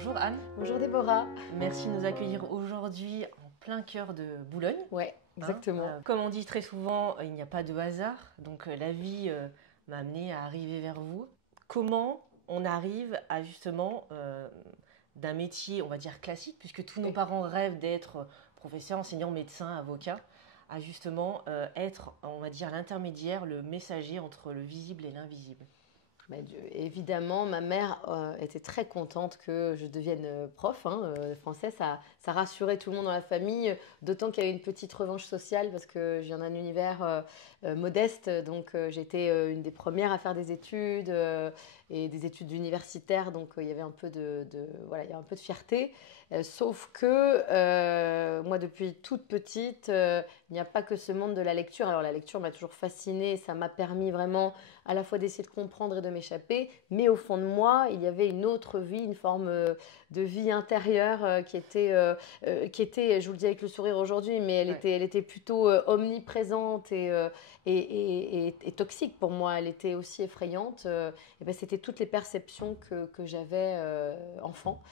Bonjour Anne. Bonjour Déborah. Merci de nous accueillir aujourd'hui en plein cœur de Boulogne. Ouais, exactement. Comme on dit très souvent, il n'y a pas de hasard. Donc la vie m'a amené à arriver vers vous. Comment on arrive à justement d'un métier, on va dire classique, puisque tous nos parents rêvent d'être professeurs, enseignants, médecins, avocats, à justement être, on va dire, l'intermédiaire, le messager entre le visible et l'invisible. Évidemment, ma mère était très contente que je devienne prof. Français, ça rassurait tout le monde dans la famille, d'autant qu'il y avait une petite revanche sociale parce que je viens d'un univers modeste, donc j'étais une des premières à faire des études et des études universitaires, donc il y avait un peu voilà, il y a un peu de fierté. Sauf que moi, depuis toute petite, il n'y a pas que ce monde de la lecture. Alors la lecture m'a toujours fascinée, ça m'a permis vraiment à la fois d'essayer de comprendre et de m'échapper, mais au fond de moi, il y avait une autre vie, une forme de vie intérieure qui était, je vous le dis avec le sourire aujourd'hui, mais elle était plutôt omniprésente et toxique pour moi. Elle était aussi effrayante. C'était toutes les perceptions que j'avais enfant.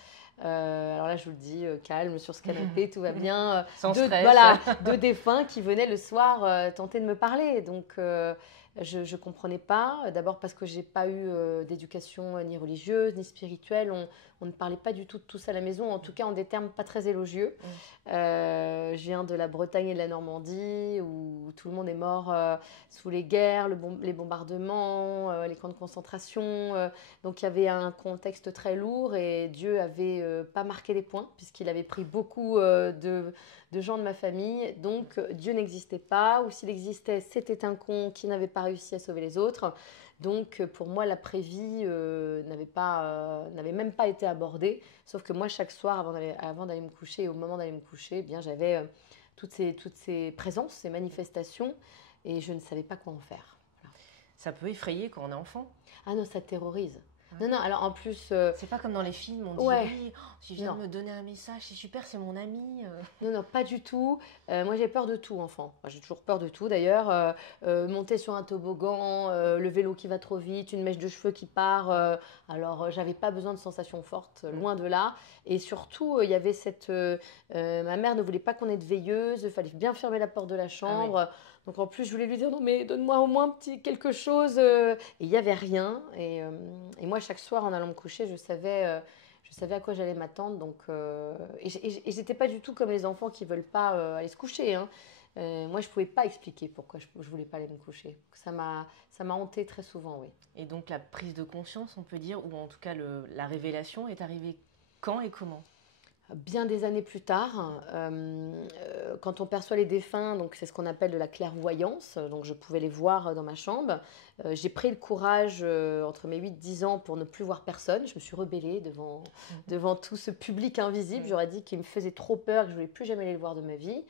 Alors là, je vous le dis, calme sur ce canapé, tout va bien. Sans stress. Voilà, deux défunts qui venaient le soir tenter de me parler. Donc, je ne comprenais pas. D'abord parce que je n'ai pas eu d'éducation ni religieuse, ni spirituelle. On ne parlait pas du tout de tout ça à la maison, en tout cas en des termes pas très élogieux. Je viens de la Bretagne et de la Normandie, où tout le monde est mort sous les guerres, les bombardements, les camps de concentration. Donc il y avait un contexte très lourd et Dieu avait pas marqué les points, puisqu'il avait pris beaucoup de gens de ma famille. Donc Dieu n'existait pas, ou s'il existait, c'était un con qui n'avait pas réussi à sauver les autres. Donc pour moi, l'après-vie n'avait même pas été abordée. Sauf que moi, chaque soir, avant d'aller me coucher et au moment d'aller me coucher, eh bien, j'avais toutes ces présences, ces manifestations, et je ne savais pas quoi en faire. Voilà. Ça peut effrayer quand on est enfant. Ah non, ça terrorise. Non, alors en plus... C'est pas comme dans les films, on dit oui, si vient de me donner un message, c'est super, c'est mon ami. Non, pas du tout. Moi, j'ai peur de tout, enfant. J'ai toujours peur de tout, d'ailleurs. Monter sur un toboggan, le vélo qui va trop vite, une mèche de cheveux qui part. Alors, j'avais pas besoin de sensations fortes, loin de là. Et surtout, il y avait ma mère ne voulait pas qu'on ait de veilleuse, il fallait bien fermer la porte de la chambre. Ah oui. Donc en plus, je voulais lui dire, non mais donne-moi au moins quelque chose. Et il n'y avait rien. Et moi, chaque soir, en allant me coucher, je savais à quoi j'allais m'attendre. Donc, et j'étais pas du tout comme les enfants qui veulent pas aller se coucher. Moi, je pouvais pas expliquer pourquoi je voulais pas aller me coucher. Ça m'a hantée très souvent, oui. Et donc la prise de conscience, on peut dire, ou en tout cas la révélation est arrivée quand et comment ? Bien des années plus tard, quand on perçoit les défunts, donc c'est ce qu'on appelle de la clairvoyance, donc je pouvais les voir dans ma chambre. J'ai pris le courage entre mes 8-10 ans pour ne plus voir personne. Je me suis rebellée devant tout ce public invisible. J'aurais dit qu'il me faisait trop peur, que je ne voulais plus jamais les voir de ma vie.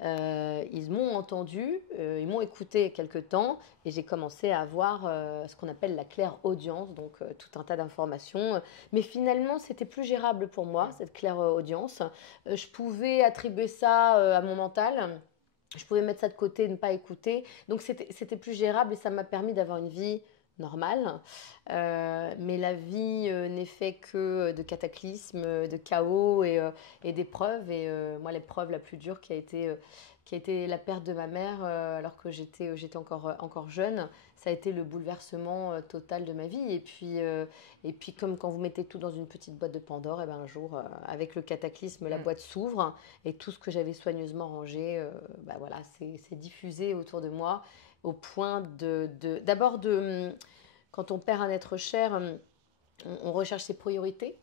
Ils m'ont entendu, ils m'ont écouté quelque temps et j'ai commencé à avoir ce qu'on appelle la clairaudience, donc tout un tas d'informations. Mais finalement, c'était plus gérable pour moi, cette clairaudience. Je pouvais attribuer ça à mon mental. Je pouvais mettre ça de côté, ne pas écouter. Donc c'était plus gérable et ça m'a permis d'avoir une vie normale. Mais la vie n'est faite que de cataclysmes, de chaos et d'épreuves. Et moi, l'épreuve la plus dure qui a été la perte de ma mère alors que j'étais encore jeune, ça a été le bouleversement total de ma vie. Et puis comme quand vous mettez tout dans une petite boîte de Pandore, et ben un jour, avec le cataclysme, la boîte s'ouvre et tout ce que j'avais soigneusement rangé, voilà, c'est diffusé autour de moi au point d'abord quand on perd un être cher, on recherche ses priorités,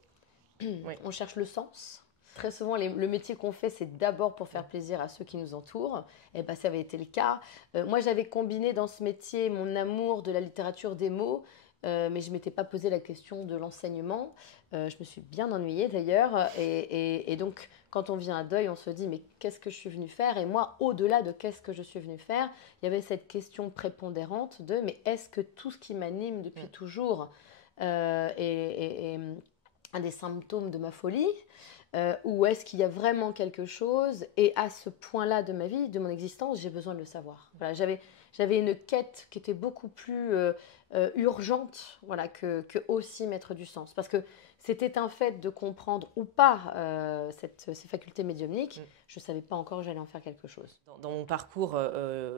on cherche le sens. Très souvent, le métier qu'on fait, c'est d'abord pour faire plaisir à ceux qui nous entourent. Et ça avait été le cas. Moi, j'avais combiné dans ce métier mon amour de la littérature des mots, mais je ne m'étais pas posé la question de l'enseignement. Je me suis bien ennuyée d'ailleurs. Et donc, quand on vient à deuil, on se dit, mais qu'est-ce que je suis venue faire ? Et moi, au-delà de qu'est-ce que je suis venue faire, il y avait cette question prépondérante de, mais est-ce que tout ce qui m'anime depuis toujours est un des symptômes de ma folie ? Ou est-ce qu'il y a vraiment quelque chose ? Et à ce point-là de ma vie, de mon existence, j'ai besoin de le savoir. Voilà, j'avais une quête qui était beaucoup plus urgente, voilà, que aussi mettre du sens. Parce que c'était un fait de comprendre ou pas ces facultés médiumniques. Je ne savais pas encore que j'allais en faire quelque chose. Dans mon parcours,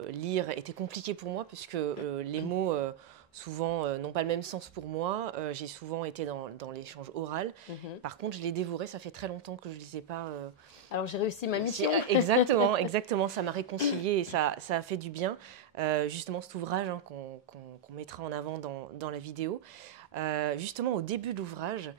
lire était compliqué pour moi puisque les mots, souvent, n'ont pas le même sens pour moi. J'ai souvent été dans l'échange oral. Par contre, je l'ai dévoré. Ça fait très longtemps que je ne lisais pas. Alors, j'ai réussi ma mission. Exactement, exactement. Ça m'a réconciliée et ça a fait du bien. Justement, cet ouvrage qu'on mettra en avant dans la vidéo. Justement, au début de l'ouvrage,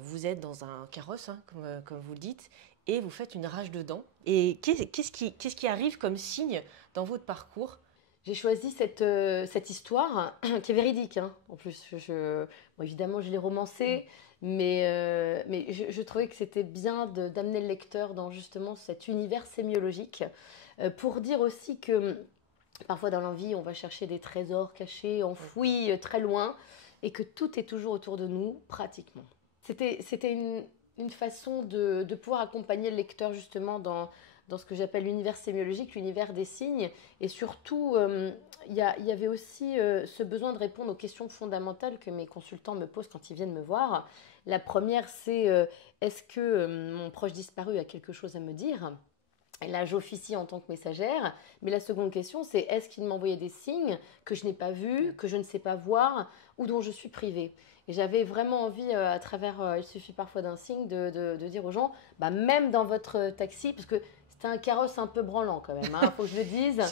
vous êtes dans un carrosse, hein, comme vous le dites, et vous faites une rage de dents. Et qu'est-ce qui arrive comme signe dans votre parcours? J'ai choisi cette histoire qui est véridique, hein, en plus. Bon, évidemment, je l'ai romancée, mais je trouvais que c'était bien d'amener le lecteur dans justement cet univers sémiologique pour dire aussi que parfois dans la vie, on va chercher des trésors cachés, enfouis très loin, et que tout est toujours autour de nous, pratiquement. C'était une façon de pouvoir accompagner le lecteur justement dans ce que j'appelle l'univers sémiologique, l'univers des signes. Et surtout, il y avait aussi ce besoin de répondre aux questions fondamentales que mes consultants me posent quand ils viennent me voir. La première, c'est est-ce que mon proche disparu a quelque chose à me dire ? Et là, j'officie en tant que messagère. Mais la seconde question, c'est est-ce qu'il m'envoyait des signes que je n'ai pas vus, que je ne sais pas voir ou dont je suis privée ? Et j'avais vraiment envie, à travers il suffit parfois d'un signe, de dire aux gens, bah, même dans votre taxi, parce que c'était un carrosse un peu branlant quand même, il faut que je le dise.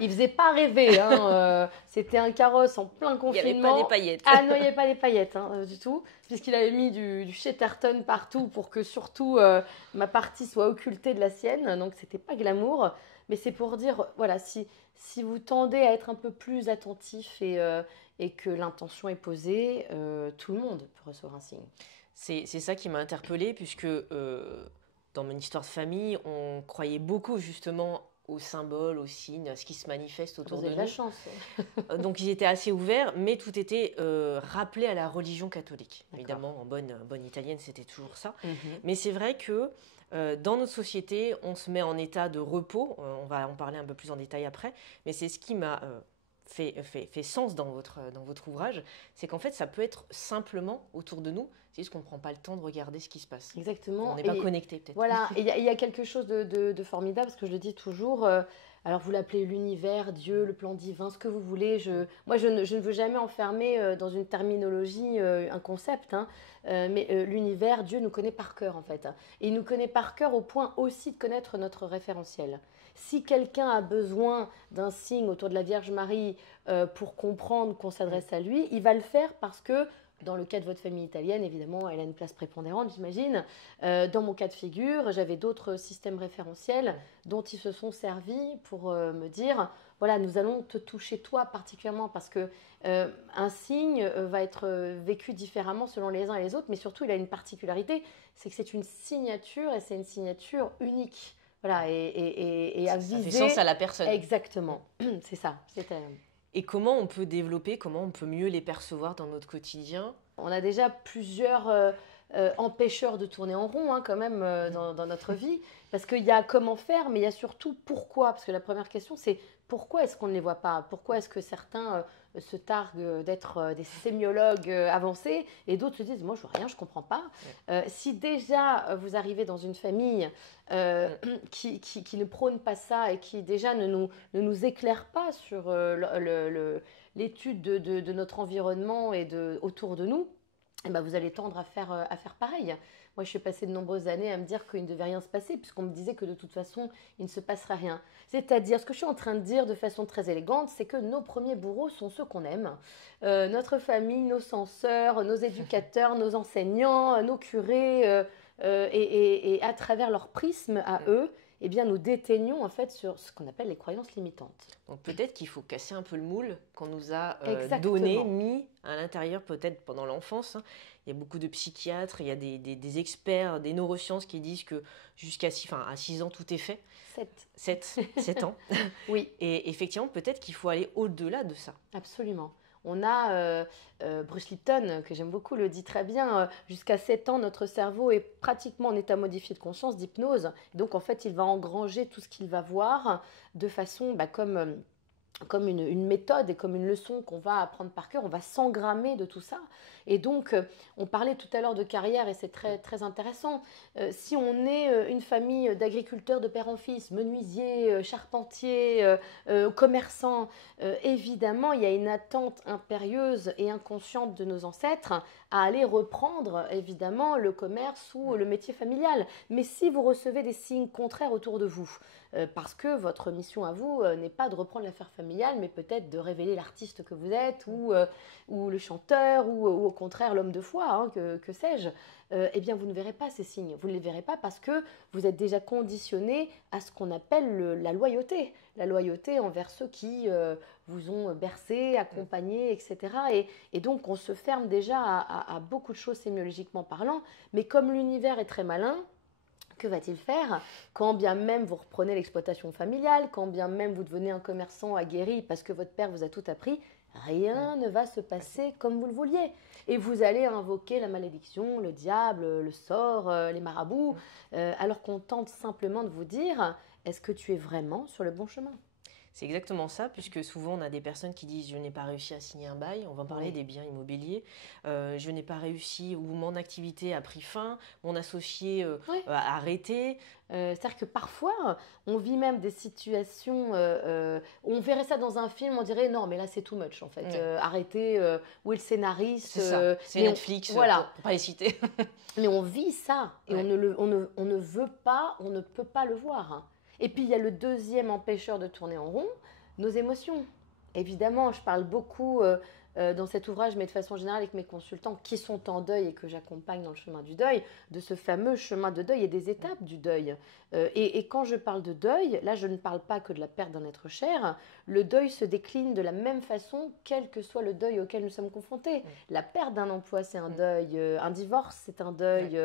Il ne faisait pas rêver. C'était un carrosse en plein confinement. Il n'y avait pas les paillettes. Ah non, il n'y avait pas les paillettes du tout, puisqu'il avait mis du Chatterton partout pour que surtout ma partie soit occultée de la sienne. Donc, c'était pas glamour. Mais c'est pour dire, voilà, si vous tendez à être un peu plus attentif et que l'intention est posée, tout le monde peut recevoir un signe. C'est ça qui m'a interpellée, puisque dans mon histoire de famille, on croyait beaucoup justement aux symboles, aux signes, à ce qui se manifeste autour de nous. Vous avez de la chance. Donc ils étaient assez ouverts, mais tout était rappelé à la religion catholique. Évidemment, en bonne italienne, c'était toujours ça. Mais c'est vrai que dans notre société, on se met en état de repos. On va en parler un peu plus en détail après. Mais c'est ce qui m'a fait sens dans votre ouvrage. C'est qu'en fait, ça peut être simplement autour de nous. C'est juste qu'on ne prend pas le temps de regarder ce qui se passe. Exactement. On n'est pas connecté peut-être. Voilà, et il y a quelque chose de formidable, parce que je le dis toujours, alors vous l'appelez l'univers, Dieu, le plan divin, ce que vous voulez. Moi, je ne veux jamais enfermer dans une terminologie un concept, mais l'univers, Dieu nous connaît par cœur en fait. Et il nous connaît par cœur au point aussi de connaître notre référentiel. Si quelqu'un a besoin d'un signe autour de la Vierge Marie pour comprendre qu'on s'adresse à lui, il va le faire parce que, dans le cas de votre famille italienne, évidemment, elle a une place prépondérante, j'imagine. Dans mon cas de figure, j'avais d'autres systèmes référentiels dont ils se sont servis pour me dire, voilà, nous allons te toucher toi particulièrement parce que un signe va être vécu différemment selon les uns et les autres, mais surtout, il a une particularité, c'est que c'est une signature et c'est une signature unique. Voilà, et à viser... Ça fait sens à la personne. Exactement, c'est ça. Et comment on peut développer, comment on peut mieux les percevoir dans notre quotidien? On a déjà plusieurs empêcheurs de tourner en rond quand même dans notre vie, parce qu'il y a comment faire, mais il y a surtout pourquoi. Parce que la première question, c'est pourquoi est-ce qu'on ne les voit pas? Pourquoi est-ce que certains se targuent d'être des sémiologues avancés et d'autres se disent, moi je vois rien, je ne comprends pas. Si déjà vous arrivez dans une famille qui ne prône pas ça et qui déjà ne nous éclaire pas sur l'étude de notre environnement et autour de nous, eh ben vous allez tendre à faire pareil. Moi, je suis passée de nombreuses années à me dire qu'il ne devait rien se passer, puisqu'on me disait que de toute façon, il ne se passera rien. C'est-à-dire, ce que je suis en train de dire de façon très élégante, c'est que nos premiers bourreaux sont ceux qu'on aime. Notre famille, nos censeurs, nos éducateurs, nos enseignants, nos curés, et à travers leur prisme à eux, eh bien, nous déteignons en fait sur ce qu'on appelle les croyances limitantes. Donc peut-être qu'il faut casser un peu le moule qu'on nous a donné, mis à l'intérieur peut-être pendant l'enfance. Il y a beaucoup de psychiatres, il y a des experts, des neurosciences qui disent que jusqu'à 6 ans, tout est fait. 7 ans. Oui. Et effectivement, peut-être qu'il faut aller au-delà de ça. Absolument. On a Bruce Lipton, que j'aime beaucoup, le dit très bien, jusqu'à 7 ans, notre cerveau est pratiquement en état modifié de conscience, d'hypnose. Donc, en fait, il va engranger tout ce qu'il va voir de façon comme comme une méthode et comme une leçon qu'on va apprendre par cœur, on va s'engrammer de tout ça. Et donc, on parlait tout à l'heure de carrière et c'est très, très intéressant. Si on est une famille d'agriculteurs de père en fils, menuisiers, charpentiers, commerçants, évidemment, il y a une attente impérieuse et inconsciente de nos ancêtres à aller reprendre, évidemment, le commerce ou le métier familial. Mais si vous recevez des signes contraires autour de vous, parce que votre mission à vous n'est pas de reprendre l'affaire familiale, mais peut-être de révéler l'artiste que vous êtes, ou le chanteur, ou au contraire l'homme de foi, hein, que sais-je, eh bien vous ne verrez pas ces signes. Vous ne les verrez pas parce que vous êtes déjà conditionné à ce qu'on appelle la loyauté. La loyauté envers ceux qui vous ont bercé, accompagné, etc. Et donc on se ferme déjà à beaucoup de choses sémiologiquement parlant, mais comme l'univers est très malin, que va-t-il faire quand bien même vous reprenez l'exploitation familiale, quand bien même vous devenez un commerçant aguerri parce que votre père vous a tout appris, rien ne va se passer comme vous le vouliez. Et vous allez invoquer la malédiction, le diable, le sort, les marabouts, alors qu'on tente simplement de vous dire, est-ce que tu es vraiment sur le bon chemin ? C'est exactement ça, puisque souvent on a des personnes qui disent je n'ai pas réussi à signer un bail, on va parler des biens immobiliers, je n'ai pas réussi ou mon activité a pris fin, mon associé a arrêté. C'est-à-dire que parfois, on vit même des situations, on verrait ça dans un film, on dirait non, mais là c'est too much en fait. Arrêtez, où est le scénariste C'est ça, c'est Netflix, voilà. pour pas les citer. Mais on vit ça et on ne veut pas, on ne peut pas le voir. Hein. Et puis il y a le deuxième empêcheur de tourner en rond, nos émotions. Évidemment, je parle beaucoup dans cet ouvrage, mais de façon générale avec mes consultants qui sont en deuil et que j'accompagne dans le chemin du deuil, de ce fameux chemin de deuil et des étapes du deuil. Et quand je parle de deuil, là je ne parle pas que de la perte d'un être cher, le deuil se décline de la même façon, quel que soit le deuil auquel nous sommes confrontés. La perte d'un emploi, c'est un deuil, un divorce, c'est un deuil,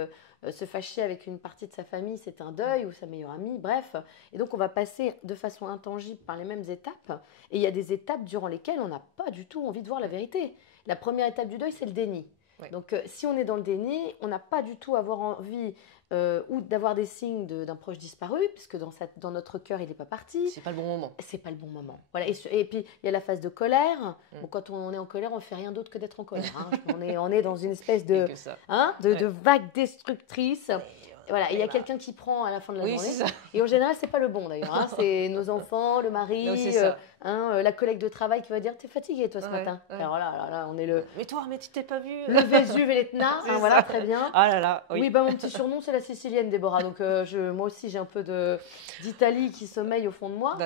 se fâcher avec une partie de sa famille, c'est un deuil, ou sa meilleure amie, bref. Et donc on va passer de façon intangible par les mêmes étapes, et il y a des étapes durant lesquelles on n'a pas du tout envie de voir la vérité. La première étape du deuil, c'est le déni. Donc si on est dans le déni, on n'a pas du tout avoir envie ou d'avoir des signes d'un proche disparu, puisque dans notre cœur, il n'est pas parti. C'est pas le bon moment. C'est pas le bon moment. Voilà. Et puis, il y a la phase de colère. Bon, quand on est en colère, on ne fait rien d'autre que d'être en colère. Hein. on est dans une espèce de vague destructrice. Voilà, il y a quelqu'un qui prend à la fin de la journée. Et en général, c'est pas le bon d'ailleurs. Hein. C'est nos enfants, le mari, la collègue de travail qui va dire t'es fatigué toi ce matin. Alors là, on est le. Mais toi, mais tu t'es pas vu. Le Vésuve et l'Etna. Hein, voilà, très bien. Ah là là. Oui, bah, mon petit surnom c'est la Sicilienne, Déborah. Donc moi aussi j'ai un peu d'Italie qui sommeille au fond de moi.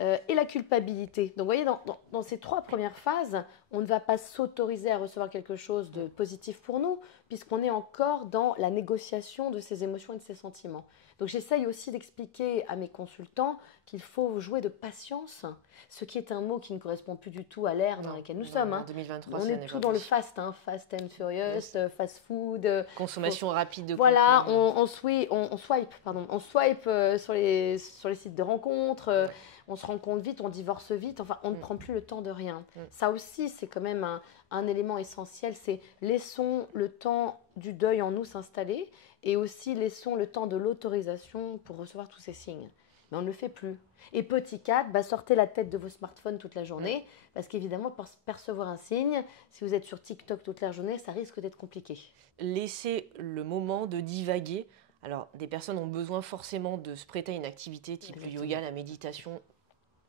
Et la culpabilité. Donc vous voyez, dans ces trois premières phases, on ne va pas s'autoriser à recevoir quelque chose de positif pour nous, puisqu'on est encore dans la négociation de ses émotions et de ses sentiments. Donc j'essaye aussi d'expliquer à mes consultants qu'il faut jouer de patience, ce qui est un mot qui ne correspond plus du tout à l'ère dans laquelle nous sommes. En 2023, on est tout dans le fast, hein, fast and furious, fast food. Consommation rapide de voilà, contenu. on swipe sur les sites de rencontres. On se rencontre vite, on divorce vite, enfin on ne prend plus le temps de rien. Ça aussi c'est quand même un élément essentiel, c'est laissons le temps du deuil en nous s'installer et aussi laissons le temps de l'autorisation pour recevoir tous ces signes. Mais on ne le fait plus. Et petit 4, sortez la tête de vos smartphones toute la journée, parce qu'évidemment pour percevoir un signe, si vous êtes sur TikTok toute la journée, ça risque d'être compliqué. Laissez le moment de divaguer. Alors des personnes ont besoin forcément de se prêter à une activité type le yoga, la méditation,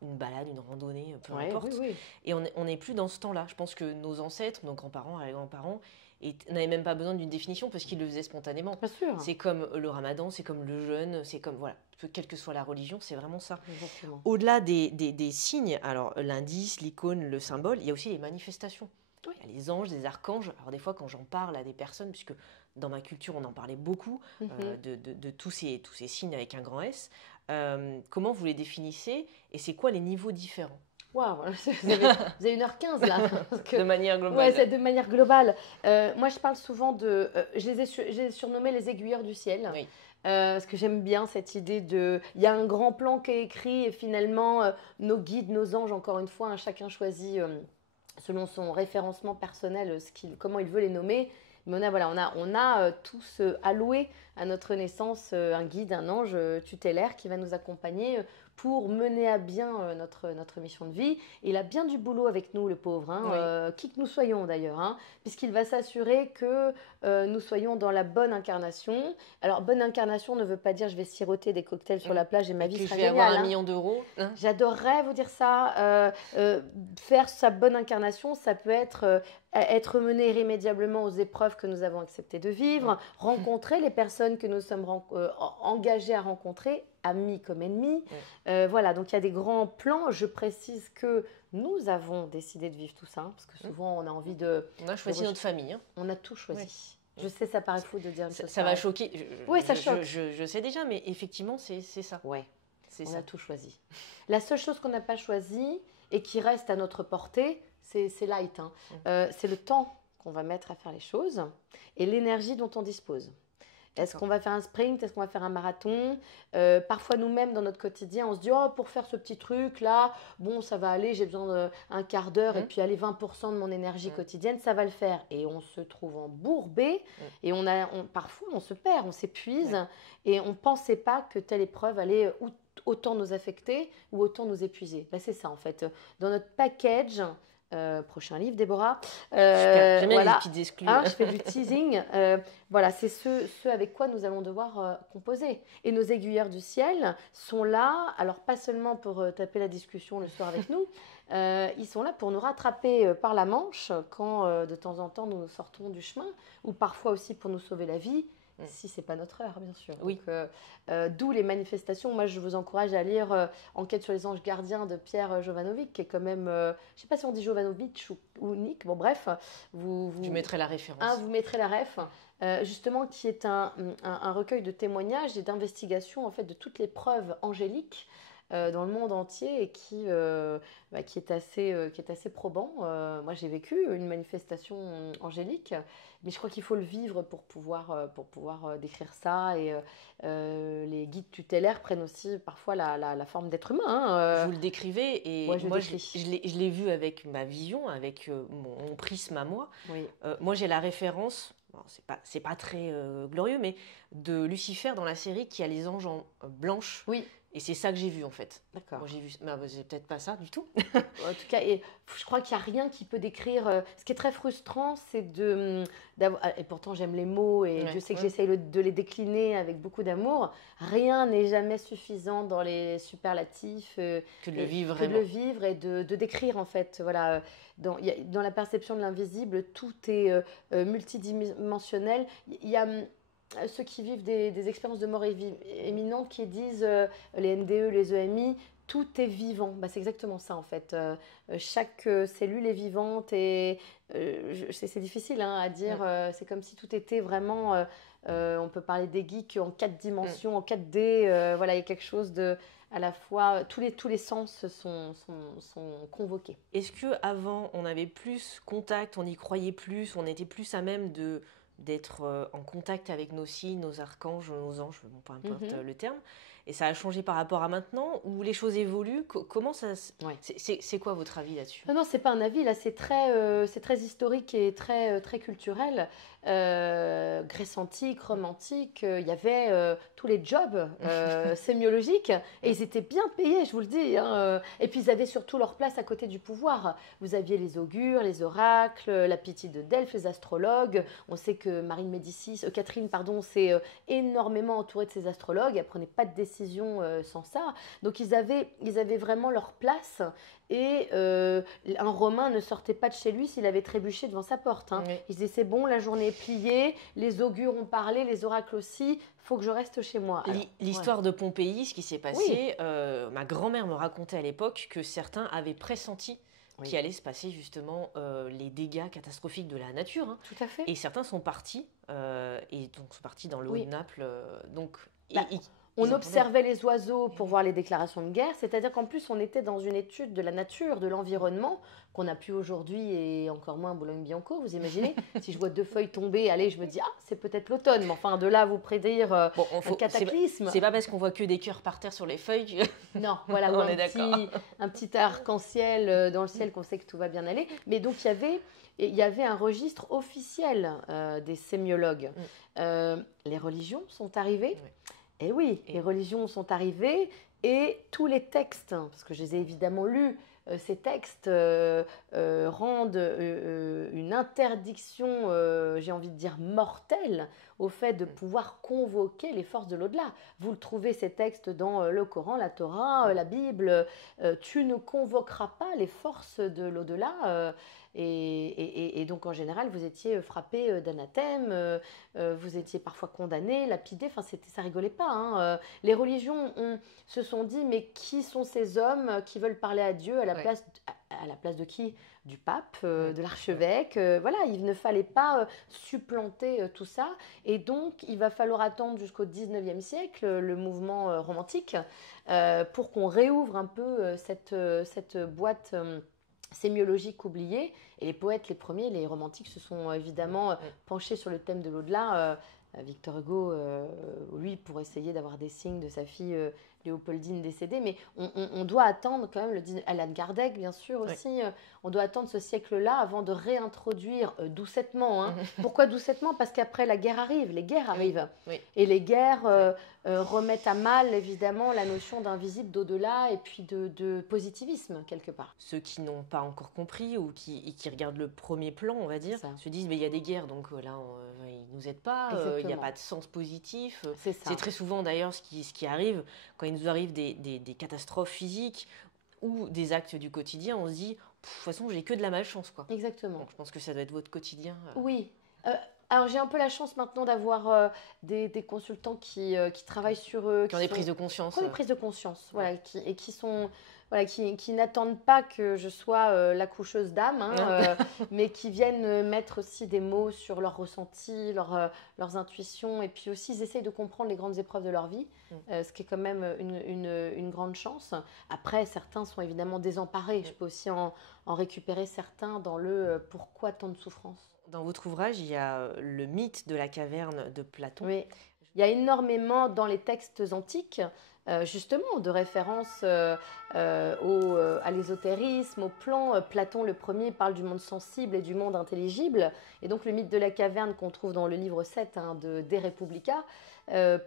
une balade, une randonnée, peu importe. Oui. Et on n'est plus dans ce temps-là. Je pense que nos ancêtres, nos grands-parents, arrière-grands-parents, n'avaient même pas besoin d'une définition parce qu'ils le faisaient spontanément. Bien sûr. C'est comme le ramadan, c'est comme le jeûne, c'est comme, voilà, quelle que soit la religion, c'est vraiment ça. Exactement. Au-delà des signes, alors l'indice, l'icône, le symbole, il y a aussi les manifestations. Oui. Il y a les anges, les archanges. Alors des fois, quand j'en parle à des personnes, puisque dans ma culture, on en parlait beaucoup, de tous ces signes avec un grand S, comment vous les définissez et c'est quoi les niveaux différents? Waouh, vous avez 1h15 là. De manière globale. Ouais, c'est de manière globale. Moi, je parle souvent de... je les ai surnommés les aiguilleurs du ciel. Oui. Parce que j'aime bien cette idée de... Il y a un grand plan qui est écrit et finalement, nos guides, nos anges, encore une fois, chacun choisit selon son référencement personnel comment il veut les nommer. Mais on a tous alloué à notre naissance un guide, un ange tutélaire qui va nous accompagner pour mener à bien notre mission de vie. Il a bien du boulot avec nous, le pauvre, hein, qui que nous soyons d'ailleurs, hein, puisqu'il va s'assurer que nous soyons dans la bonne incarnation. Alors, bonne incarnation ne veut pas dire je vais siroter des cocktails sur la plage et ma vie sera géniale. Je vais avoir 1 million d'euros. Hein. J'adorerais vous dire ça. Faire sa bonne incarnation, ça peut être mené irrémédiablement aux épreuves que nous avons accepté de vivre, rencontrer les personnes que nous sommes engagés à rencontrer, amis comme ennemis. Voilà, donc il y a des grands plans. Je précise que nous avons décidé de vivre tout ça, parce que souvent on a envie de... On a choisi notre famille. Hein. On a tout choisi. Je sais, ça paraît fou de dire une chose. Ça va choquer. Oui, ça choque. Je sais déjà, mais effectivement, c'est ça. Ouais, on a tout choisi. La seule chose qu'on n'a pas choisie et qui reste à notre portée, c'est light. Hein. C'est le temps qu'on va mettre à faire les choses et l'énergie dont on dispose. Est-ce qu'on va faire un sprint? Est-ce qu'on va faire un marathon? Parfois, nous-mêmes, dans notre quotidien, on se dit « Oh, pour faire ce petit truc-là, bon, ça va aller, j'ai besoin d'un quart d'heure et puis aller 20% de mon énergie quotidienne, ça va le faire. » Et on se trouve embourbé et parfois, on se perd, on s'épuise et on ne pensait pas que telle épreuve allait autant nous affecter ou autant nous épuiser. Ben, c'est ça, en fait. Dans notre package... prochain livre, Déborah. J'aime bien les petites exclus. Hein, je fais du teasing. Voilà, c'est ce avec quoi nous allons devoir composer. Et nos aiguilleurs du ciel sont là, alors pas seulement pour taper la discussion le soir avec nous, ils sont là pour nous rattraper par la manche quand de temps en temps nous sortons du chemin, ou parfois aussi pour nous sauver la vie. Si ce n'est pas notre heure, bien sûr. Oui. D'où les manifestations. Moi, je vous encourage à lire Enquête sur les anges gardiens de Pierre Jovanovic, qui est quand même, je ne sais pas si on dit Jovanovic ou Nick, bon bref. Je mettrai la référence. Vous mettrez la ref. Justement, qui est un recueil de témoignages et d'investigations en fait, de toutes les preuves angéliques dans le monde entier et qui est assez probant. Moi, j'ai vécu une manifestation angélique, mais je crois qu'il faut le vivre pour pouvoir décrire ça. Et les guides tutélaires prennent aussi parfois la forme d'être humain. Hein. Vous le décrivez et moi, je l'ai vu avec ma vision, avec mon prisme à moi. Oui. Moi, j'ai la référence, bon, c'est pas très glorieux, mais de Lucifer dans la série qui a les anges en blanche. Oui. Et c'est ça que j'ai vu en fait. D'accord. Moi, j'ai vu, c'est peut-être pas ça du tout. En tout cas, et je crois qu'il n'y a rien qui peut décrire. Ce qui est très frustrant, c'est d'avoir. Et pourtant, j'aime les mots et Dieu sait que j'essaye de les décliner avec beaucoup d'amour. Rien n'est jamais suffisant dans les superlatifs. Que de le vivre vraiment. Que de le vivre et de décrire en fait. Voilà. Dans la perception de l'invisible, tout est multidimensionnel. Il y a. Ceux qui vivent des expériences de mort imminente qui disent les NDE, les EMI, tout est vivant. C'est exactement ça en fait. Chaque cellule est vivante et c'est difficile à dire. C'est comme si tout était vraiment. On peut parler des geeks en 4 dimensions, en 4D. Voilà, il y a quelque chose de. À la fois, tous les sens sont convoqués. Est-ce qu'avant, on avait plus contact, on y croyait plus, on était plus à même d'être en contact avec nos signes, nos archanges, nos anges, bon, peu importe le terme. Et ça a changé par rapport à maintenant, où les choses évoluent. Comment ça... C'est quoi votre avis là-dessus? Non, c'est pas un avis, là, c'est très historique et très culturel. Grèce antique, Rome antique, il y avait tous les jobs sémiologiques et ils étaient bien payés, je vous le dis. Hein. Et puis ils avaient surtout leur place à côté du pouvoir. Vous aviez les augures, les oracles, la Pythie de Delphes, les astrologues. On sait que Catherine s'est énormément entourée de ces astrologues. Elle prenait pas de décision sans ça. Donc ils avaient vraiment leur place. Et un Romain ne sortait pas de chez lui s'il avait trébuché devant sa porte. Hein. Il disait c'est bon, la journée est pliée, les augures ont parlé, les oracles aussi, il faut que je reste chez moi. L'histoire de Pompéi, ce qui s'est passé, ma grand-mère me racontait à l'époque que certains avaient pressenti qu'il allait se passer justement les dégâts catastrophiques de la nature. Hein. Tout à fait. Et certains sont partis, sont partis dans le haut de Naples. On observait les oiseaux pour voir les déclarations de guerre, c'est-à-dire qu'en plus, on était dans une étude de la nature, de l'environnement, qu'on n'a plus aujourd'hui et encore moins à Boulogne-Billancourt, vous imaginez? Si je vois 2 feuilles tomber, allez, je me dis, c'est peut-être l'automne, mais enfin, de là à vous prédire un cataclysme. C'est pas parce qu'on voit que des cœurs par terre sur les feuilles Non, voilà, on est d'accord. Un petit arc-en-ciel dans le ciel qu'on sait que tout va bien aller. Mais donc, il y avait un registre officiel des sémiologues. Les religions sont arrivées. Et oui, les religions sont arrivées Et tous les textes, hein, parce que je les ai évidemment lus, ces textes rendent une interdiction, j'ai envie de dire mortelle, au fait de pouvoir convoquer les forces de l'au-delà. Vous le trouvez, ces textes, dans le Coran, la Torah, la Bible. Tu ne convoqueras pas les forces de l'au-delà. Et donc, en général, vous étiez frappé d'anathème, vous étiez parfois condamné, lapidé. Enfin, ça rigolait pas, hein. Les religions se sont dit, mais qui sont ces hommes qui veulent parler à Dieu à la place de qui? Du pape, de l'archevêque. Voilà, il ne fallait pas supplanter tout ça. Et donc, il va falloir attendre jusqu'au 19e siècle, le mouvement romantique, pour qu'on réouvre un peu cette boîte sémiologique oubliée. Et les poètes, les premiers, les romantiques, se sont évidemment penchés sur le thème de l'au-delà. Victor Hugo, lui, pour essayer d'avoir des signes de sa fille Léopoldine décédée, mais on doit attendre quand même, Alan Kardec, bien sûr aussi, on doit attendre ce siècle-là avant de réintroduire doucettement. Hein. Pourquoi doucettement? Parce qu'après, la guerre arrive, les guerres arrivent. Et les guerres remettent à mal, évidemment, la notion d'invisible, d'au-delà, et puis de positivisme, quelque part. Ceux qui n'ont pas encore compris ou qui regardent le premier plan, on va dire, se disent mais il y a des guerres, donc là, ils ne nous aident pas, il n'y a pas de sens positif. C'est très souvent d'ailleurs ce qui arrive, quand il nous arrive des catastrophes physiques ou des actes du quotidien, on se dit, de toute façon, j'ai que de la malchance, quoi. Exactement. Donc, je pense que ça doit être votre quotidien. Oui. Alors, j'ai un peu la chance maintenant d'avoir des consultants qui travaillent sur eux. Qui ont des prises de conscience. Qui ont des prises de conscience, voilà, et qui sont... Voilà, qui n'attendent pas que je sois la coucheuse d'âme, hein, mais qui viennent mettre aussi des mots sur leurs ressentis, leurs intuitions, et puis aussi ils essayent de comprendre les grandes épreuves de leur vie, ce qui est quand même une grande chance. Après, certains sont évidemment désemparés. Je peux aussi en récupérer certains dans le pourquoi tant de souffrance. Dans votre ouvrage, il y a le mythe de la caverne de Platon. Oui, il y a énormément dans les textes antiques, justement, de références à l'ésotérisme, au plan. Platon, le premier, parle du monde sensible et du monde intelligible. Et donc, le mythe de la caverne qu'on trouve dans le livre 7 de Republica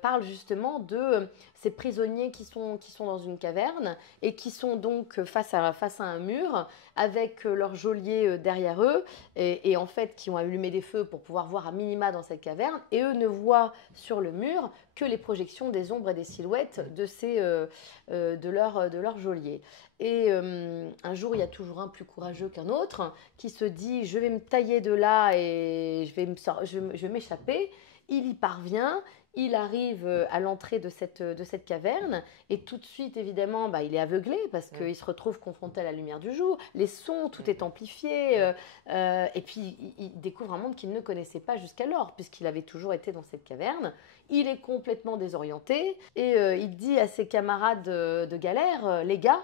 parle justement de ces prisonniers qui sont dans une caverne et qui sont donc face à un mur avec leur geôlier derrière eux et en fait qui ont allumé des feux pour pouvoir voir à minima dans cette caverne, et eux ne voient sur le mur que les projections des ombres et des silhouettes de leur geôlier. Et un jour, il y a toujours un plus courageux qu'un autre qui se dit « je vais me tailler de là et je vais m'échapper ». Il y parvient. Il arrive à l'entrée de cette caverne et tout de suite, évidemment, il est aveuglé parce qu'il se retrouve confronté à la lumière du jour. Les sons, tout est amplifié. Et puis, il découvre un monde qu'il ne connaissait pas jusqu'alors puisqu'il avait toujours été dans cette caverne. Il est complètement désorienté et il dit à ses camarades de galère, les gars,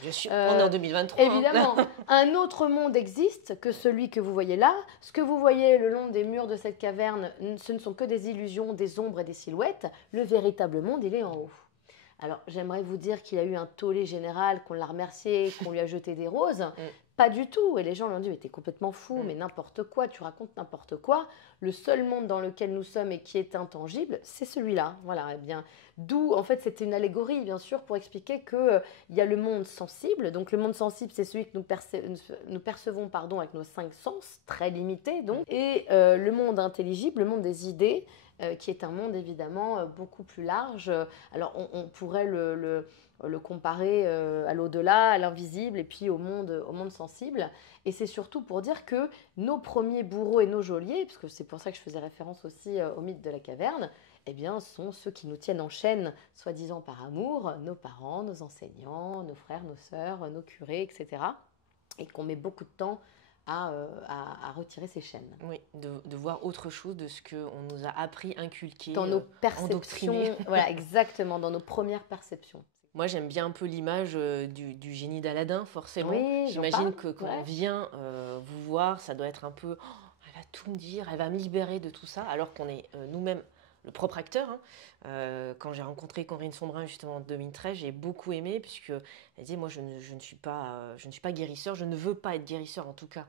bien sûr, on est en 2023. Évidemment, un autre monde existe que celui que vous voyez là. Ce que vous voyez le long des murs de cette caverne, ce ne sont que des illusions, des ombres et des silhouettes. Le véritable monde, il est en haut. Alors, j'aimerais vous dire qu'il y a eu un tollé général, qu'on l'a remercié, qu'on lui a jeté des roses. Pas du tout. Et les gens lui ont dit, mais t'es complètement fou, mais n'importe quoi, tu racontes n'importe quoi. Le seul monde dans lequel nous sommes et qui est intangible, c'est celui-là. Voilà, eh bien, d'où, en fait, c'était une allégorie, bien sûr, pour expliquer qu'il y a le monde sensible. Donc, le monde sensible, c'est celui que nous percevons avec nos 5 sens, très limités, donc. Et le monde intelligible, le monde des idées, qui est un monde, évidemment, beaucoup plus large. Alors, on pourrait le comparer à l'au-delà, à l'invisible et puis au monde sensible. Et c'est surtout pour dire que nos premiers bourreaux et nos geôliers, parce que c'est pour ça que je faisais référence aussi au mythe de la caverne, eh bien, sont ceux qui nous tiennent en chaîne, soi-disant par amour, nos parents, nos enseignants, nos frères, nos sœurs, nos curés, etc. Et qu'on met beaucoup de temps à retirer ces chaînes. Oui, de voir autre chose de ce qu'on nous a appris, inculqué, dans nos perceptions, voilà, exactement, dans nos premières perceptions. Moi, j'aime bien un peu l'image du génie d'Aladin, forcément. Oui, j'imagine que quand on vient vous voir, ça doit être un peu « elle va tout me dire, elle va me libérer de tout ça », alors qu'on est nous-mêmes le propre acteur. Quand j'ai rencontré Corinne Sombrin, justement, en 2013, j'ai beaucoup aimé, puisqu'elle disait « moi, je ne suis pas guérisseur, je ne veux pas être guérisseur, en tout cas,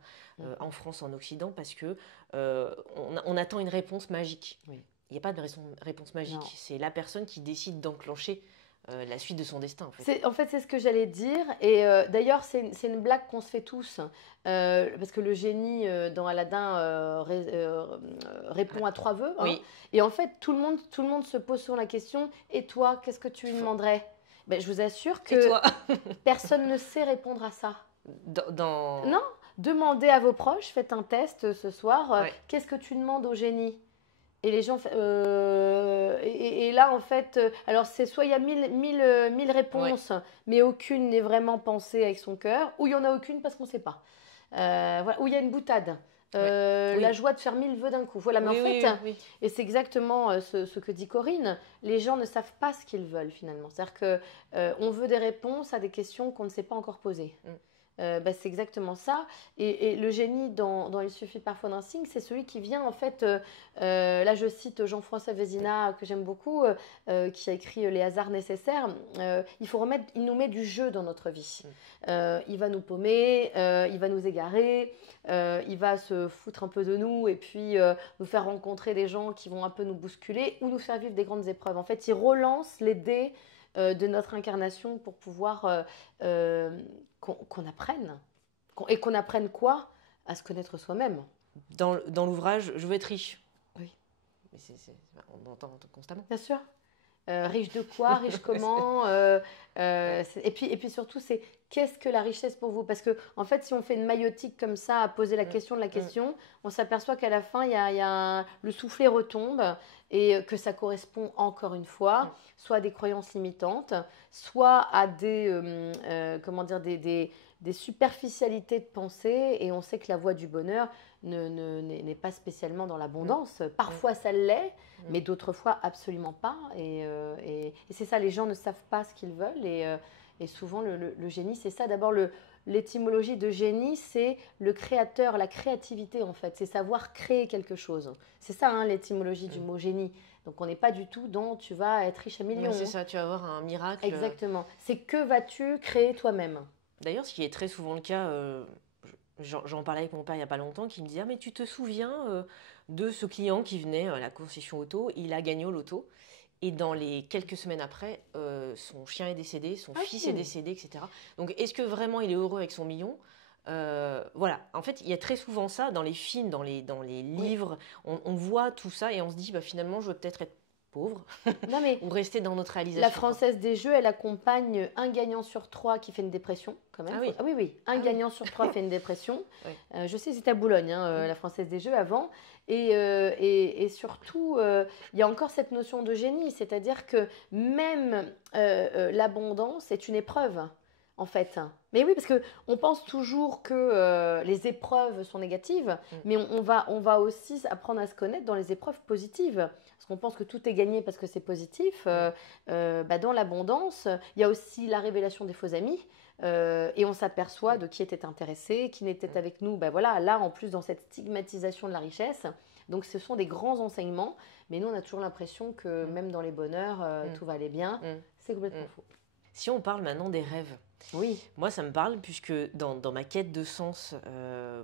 en France, en Occident, parce que on attend une réponse magique. » Il n'y a pas de réponse magique. C'est la personne qui décide d'enclencher la suite de son destin, en fait. En fait, c'est ce que j'allais dire. Et d'ailleurs, c'est une blague qu'on se fait tous. Parce que le génie dans Aladdin répond à 3 vœux. Hein. Oui. Et en fait, tout le monde se pose sur la question, et toi, qu'est-ce que tu lui demanderais? Ben, je vous assure Et que toi? personne ne sait répondre à ça. Dans... Non, demandez à vos proches, faites un test ce soir. Ouais. Qu'est-ce que tu demandes au génie? Et les gens, et là, en fait, alors c'est soit il y a mille réponses, mais aucune n'est vraiment pensée avec son cœur, ou il n'y en a aucune parce qu'on ne sait pas. Voilà, ou il y a une boutade. Oui. La joie de faire 1000 vœux d'un coup. Voilà, mais Oui, en oui, fait, oui. et c'est exactement ce que dit Corinne, les gens ne savent pas ce qu'ils veulent finalement. C'est-à-dire qu'on veut des réponses à des questions qu'on ne s'est pas encore posées. C'est exactement ça. Et le génie dans Il suffit parfois d'un signe, c'est celui qui vient en fait, là je cite Jean-François Vézina, que j'aime beaucoup, qui a écrit Les hasards nécessaires. Il nous met du jeu dans notre vie. Il va nous paumer, il va nous égarer, il va se foutre un peu de nous et puis nous faire rencontrer des gens qui vont un peu nous bousculer ou nous faire vivre des grandes épreuves. En fait, il relance les dés de notre incarnation pour pouvoir qu'on apprenne. Et qu'on apprenne quoi? À se connaître soi-même. Dans l'ouvrage Je veux être riche. Oui. Mais on entend constamment. Bien sûr. Riche de quoi? Riche comment? Et puis surtout, c'est qu'est-ce que la richesse pour vous? Parce que en fait, si on fait une maïotique comme ça, à poser la question de la question, on s'aperçoit qu'à la fin, le soufflet retombe et que ça correspond encore une fois, soit à des croyances limitantes, soit à des superficialités de pensée. Et on sait que la voie du bonheur n'est pas spécialement dans l'abondance. Parfois, ça l'est, mais d'autres fois, absolument pas. Et c'est ça, les gens ne savent pas ce qu'ils veulent. Et souvent, le génie, c'est ça. D'abord, l'étymologie de génie, c'est le créateur, la créativité, en fait. C'est savoir créer quelque chose. C'est ça, hein, l'étymologie du mot génie. Donc, on n'est pas du tout dans « tu vas être riche à millions ». C'est ça, tu vas avoir un miracle. Exactement. C'est que vas-tu créer toi-même? D'ailleurs, ce qui est très souvent le cas, j'en parlais avec mon père il n'y a pas longtemps, qui me disait « Ah, mais tu te souviens de ce client qui venait à la concession auto, il a gagné au loto. » Et dans les quelques semaines après, son chien est décédé, son fils est décédé, etc. Donc, est-ce que vraiment il est heureux avec son million? Voilà. En fait, il y a très souvent ça dans les films, dans les livres. On voit tout ça et on se dit, finalement, je veux peut-être être pauvre Non, mais ou rester dans notre réalisation. La Française des Jeux, elle accompagne un gagnant sur 3 qui fait une dépression, quand même. Ah oui. Oui. Un gagnant sur 3 fait une dépression. Oui. Je sais, c'était à Boulogne, la Française des Jeux avant. Et surtout, il y a encore cette notion de génie, c'est-à-dire que même l'abondance est une épreuve, en fait. Mais oui, parce qu'on pense toujours que les épreuves sont négatives, mais on va aussi apprendre à se connaître dans les épreuves positives. Parce qu'on pense que tout est gagné parce que c'est positif. Dans l'abondance, il y a aussi la révélation des faux amis. Et on s'aperçoit de qui était intéressé, qui n'était avec nous. Là, en plus, dans cette stigmatisation de la richesse. Donc, ce sont des grands enseignements. Mais nous, on a toujours l'impression que même dans les bonheurs, tout va aller bien. C'est complètement faux. Si on parle maintenant des rêves. Oui. Moi, ça me parle puisque dans ma quête de sens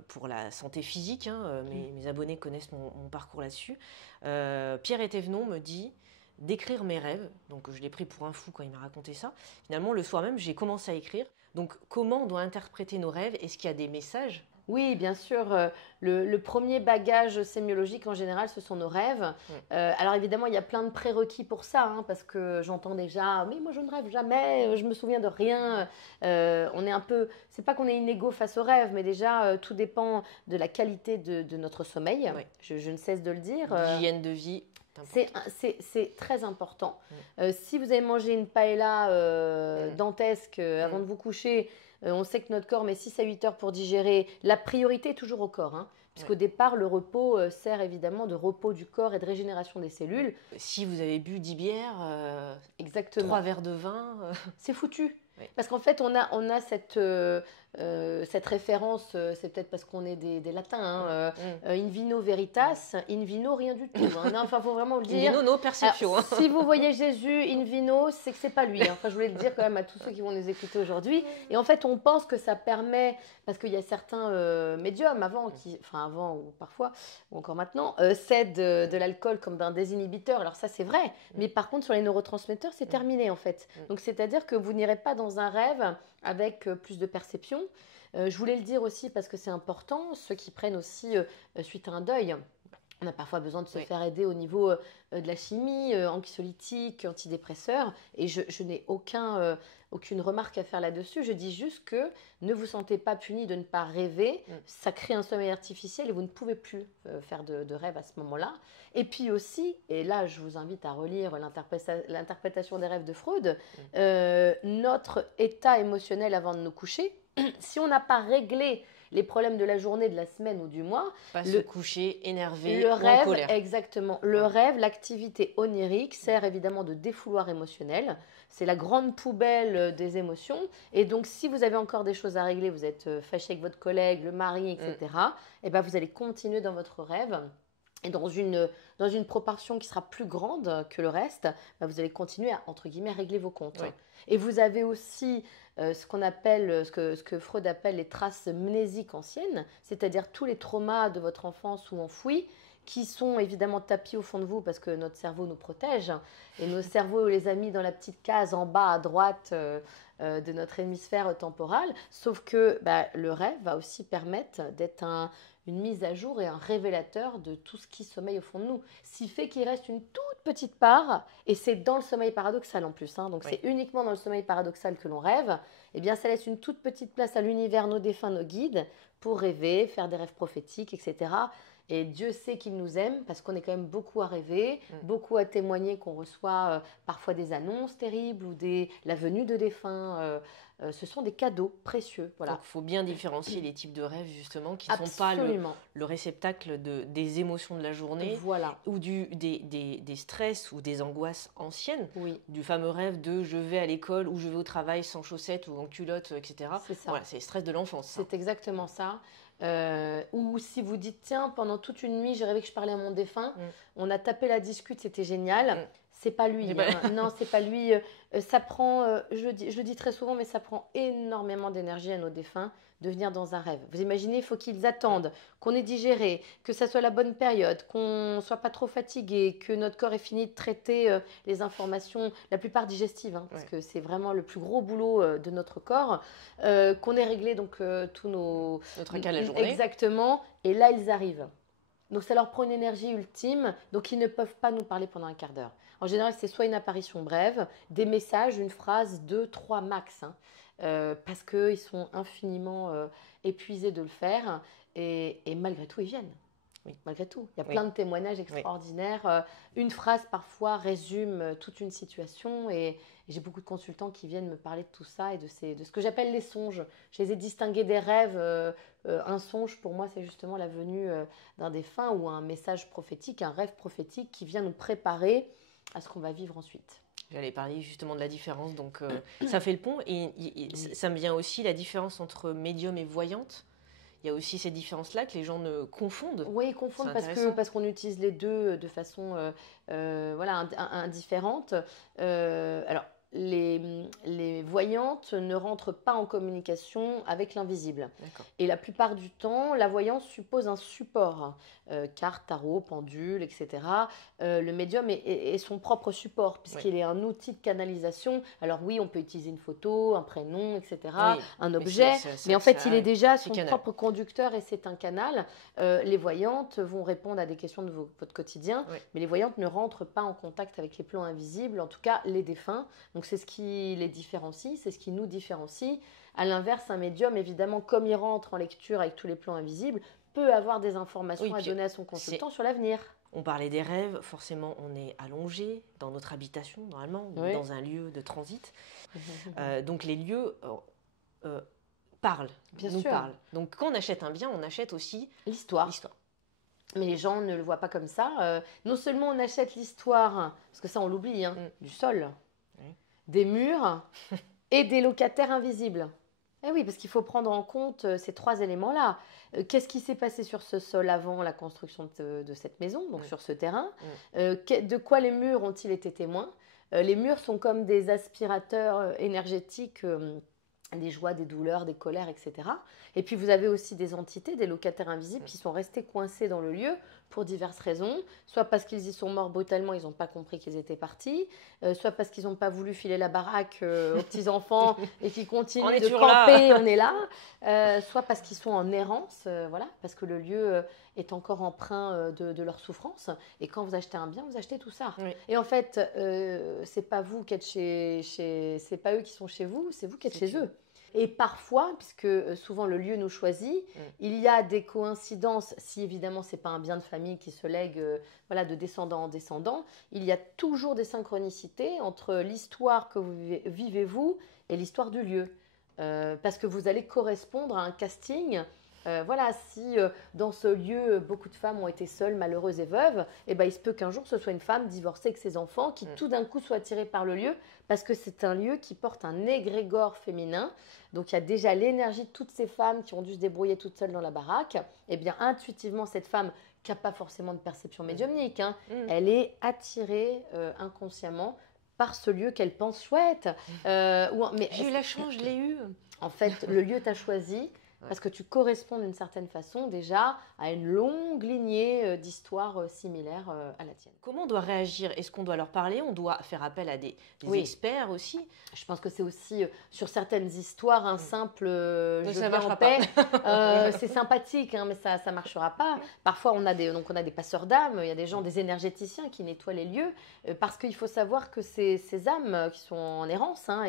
pour la santé physique, mes abonnés connaissent mon parcours là-dessus, Pierre Etévenon me dit d'écrire mes rêves. Donc, je l'ai pris pour un fou quand il m'a raconté ça. Finalement, le soir même, j'ai commencé à écrire. Donc, comment on doit interpréter nos rêves? Est-ce qu'il y a des messages? Oui, bien sûr. Le premier bagage sémiologique, en général, ce sont nos rêves. Alors, évidemment, il y a plein de prérequis pour ça, parce que j'entends déjà « Mais moi, je ne rêve jamais, je me souviens de rien. » On est un peu… C'est pas qu'on est inégaux face aux rêves, mais déjà, tout dépend de la qualité de notre sommeil. Oui. Je ne cesse de le dire. L'hygiène de vie. C'est très important. Si vous avez mangé une paella dantesque avant de vous coucher, on sait que notre corps met 6 à 8 heures pour digérer. La priorité est toujours au corps, puisqu'au départ, le repos sert évidemment de repos du corps et de régénération des cellules. Si vous avez bu 10 bières, Exactement. 3 verres de vin… C'est foutu. Oui. Parce qu'en fait, on a cette cette référence, c'est peut-être parce qu'on est des latins, hein, Mm. in vino veritas, in vino rien du tout. Hein. Enfin, faut vraiment le dire. Vino no perception. Alors, si vous voyez Jésus in vino, c'est que c'est pas lui. Hein. Enfin, je voulais le dire quand même à tous ceux qui vont nous écouter aujourd'hui. Et en fait, on pense que ça permet, parce qu'il y a certains médiums avant ou parfois, ou encore maintenant, cèdent de l'alcool comme d'un désinhibiteur. Alors ça, c'est vrai. Mais par contre, sur les neurotransmetteurs, c'est terminé en fait. Donc, c'est-à-dire que vous n'irez pas dans un rêve avec plus de perception. Je voulais le dire aussi parce que c'est important, ceux qui prennent aussi suite à un deuil. On a parfois besoin de se faire aider au niveau de la chimie, anxiolytique, antidépresseur. Et je n'ai aucune remarque à faire là-dessus. Je dis juste que ne vous sentez pas puni de ne pas rêver. Ça crée un sommeil artificiel et vous ne pouvez plus faire de rêve à ce moment-là. Et puis aussi, et là je vous invite à relire l'interprétation des rêves de Freud, notre état émotionnel avant de nous coucher, si on n'a pas réglé les problèmes de la journée, de la semaine ou du mois. Se coucher énervé, le ou rêve, en colère. Exactement. Le rêve, l'activité onirique, sert évidemment de défouloir émotionnel. C'est la grande poubelle des émotions. Et donc, si vous avez encore des choses à régler, vous êtes fâché avec votre collègue, le mari, etc., et ben, vous allez continuer dans votre rêve. Et dans une proportion qui sera plus grande que le reste, ben, vous allez continuer à, entre guillemets, régler vos comptes. Oui. Et vous avez aussi ce que Freud appelle les traces mnésiques anciennes, c'est-à-dire tous les traumas de votre enfance ou enfouis, qui sont évidemment tapis au fond de vous parce que notre cerveau nous protège. Et nos cerveaux les a mis dans la petite case en bas à droite de notre hémisphère temporal. Sauf que le rêve va aussi permettre d'être une mise à jour et un révélateur de tout ce qui sommeille au fond de nous. Ce qui fait qu'il reste une toute petite part, et c'est dans le sommeil paradoxal en plus, hein, donc c'est uniquement dans le sommeil paradoxal que l'on rêve, et bien ça laisse une toute petite place à l'univers, nos défunts, nos guides, pour rêver, faire des rêves prophétiques, etc. Et Dieu sait qu'il nous aime parce qu'on est quand même beaucoup à rêver, beaucoup à témoigner qu'on reçoit parfois des annonces terribles ou la venue de défunts. Ce sont des cadeaux précieux. Voilà. Donc, il faut bien différencier les types de rêves, justement, qui ne sont pas le réceptacle des émotions de la journée, ou des stress ou des angoisses anciennes, du fameux rêve de je vais à l'école ou je vais au travail sans chaussettes ou en culotte, etc. C'est ça. Voilà, c'est le stress de l'enfance. C'est exactement ça. Ou si vous dites, tiens, pendant toute une nuit, j'ai rêvé que je parlais à mon défunt, on a tapé la discute, c'était génial. C'est pas lui. Hein. Non, c'est pas lui. Ça prend, je le dis très souvent, mais ça prend énormément d'énergie à nos défunts de venir dans un rêve. Vous imaginez, il faut qu'ils attendent, qu'on ait digéré, que ça soit la bonne période, qu'on soit pas trop fatigué, que notre corps ait fini de traiter les informations, la plupart digestives, hein, parce que c'est vraiment le plus gros boulot de notre corps, qu'on ait réglé donc tous notre cas de la journée. Exactement. Et là, ils arrivent. Donc, ça leur prend une énergie ultime, donc ils ne peuvent pas nous parler pendant un quart d'heure. En général, c'est soit une apparition brève, des messages, une phrase, 2, 3 max, hein, parce qu'ils sont infiniment épuisés de le faire, et malgré tout, ils viennent. Oui, malgré tout. Il y a plein de témoignages extraordinaires. Une phrase, parfois, résume toute une situation, et j'ai beaucoup de consultants qui viennent me parler de tout ça et de ce que j'appelle les songes. Je les ai distingués des rêves. Un songe, pour moi, c'est justement la venue d'un défunt ou un message prophétique, un rêve prophétique qui vient nous préparer à ce qu'on va vivre ensuite. J'allais parler justement de la différence, donc ça fait le pont, et ça me vient aussi la différence entre médium et voyante. Il y a aussi ces différences-là que les gens ne confondent. Oui, ils confondent parce qu'on utilise les deux de façon indifférente. Alors, les voyantes ne rentrent pas en communication avec l'invisible. Et la plupart du temps, la voyance suppose un support, carte, tarot, pendule, etc. Le médium est son propre support, puisqu'il est un outil de canalisation. Alors oui, on peut utiliser une photo, un prénom, etc., un objet, mais en fait, il est déjà son propre conducteur et c'est un canal. Les voyantes vont répondre à des questions de votre quotidien, mais les voyantes ne rentrent pas en contact avec les plans invisibles, en tout cas les défunts. Donc c'est ce qui les différencie, c'est ce qui nous différencie. À l'inverse, un médium, évidemment, comme il rentre en lecture avec tous les plans invisibles, peut avoir des informations à donner à son consultant sur l'avenir. On parlait des rêves, forcément on est allongé dans notre habitation normalement, ou dans un lieu de transit. Donc les lieux parlent, nous parlent. Donc quand on achète un bien, on achète aussi l'histoire. Mais les gens ne le voient pas comme ça. Non seulement on achète l'histoire, parce que ça on l'oublie, hein, du sol, des murs et des locataires invisibles. Eh oui, parce qu'il faut prendre en compte ces trois éléments-là. Qu'est-ce qui s'est passé sur ce sol avant la construction de cette maison, donc Mm. sur ce terrain? Mm. De quoi les murs ont-ils été témoins? Les murs sont comme des aspirateurs énergétiques des joies, des douleurs, des colères, etc. Et puis vous avez aussi des entités, des locataires invisibles qui sont restés coincés dans le lieu pour diverses raisons, soit parce qu'ils y sont morts brutalement, ils n'ont pas compris qu'ils étaient partis, soit parce qu'ils n'ont pas voulu filer la baraque aux petits-enfants et qui On continuent est de toujours là. camper, on est là, soit parce qu'ils sont en errance, voilà, parce que le lieu est encore empreint de leur souffrance. Et quand vous achetez un bien, vous achetez tout ça. Oui, Et en fait, c'est pas vous qui êtes c'est pas eux qui sont chez vous, c'est vous qui êtes c'est chez chez eux. Et parfois, puisque souvent le lieu nous choisit, il y a des coïncidences, si évidemment c'est pas un bien de famille qui se lègue voilà, de descendant en descendant, il y a toujours des synchronicités entre l'histoire que vous vivez vous et l'histoire du lieu. Parce que vous allez correspondre à un casting. Voilà, si dans ce lieu, beaucoup de femmes ont été seules, malheureuses et veuves, eh ben, il se peut qu'un jour ce soit une femme divorcée avec ses enfants qui tout d'un coup soit attirée par le lieu parce que c'est un lieu qui porte un égrégore féminin. Donc il y a déjà l'énergie de toutes ces femmes qui ont dû se débrouiller toutes seules dans la baraque. Eh bien, intuitivement, cette femme qui n'a pas forcément de perception médiumnique, hein, elle est attirée inconsciemment par ce lieu qu'elle pense chouette. Mais J'ai eu la chance, je l'ai eu. en fait, le lieu t'a choisi parce que tu corresponds d'une certaine façon déjà à une longue lignée d'histoires similaires à la tienne. Comment on doit réagir? Est-ce qu'on doit leur parler? On doit faire appel à des Oui. experts aussi? Je pense que c'est aussi sur certaines histoires un simple je ça viens en marchera paix. C'est sympathique, hein, mais ça ne marchera pas. Parfois, on a des passeurs d'âmes, il y a des gens, des énergéticiens qui nettoient les lieux parce qu'il faut savoir que ces âmes qui sont en errance, hein,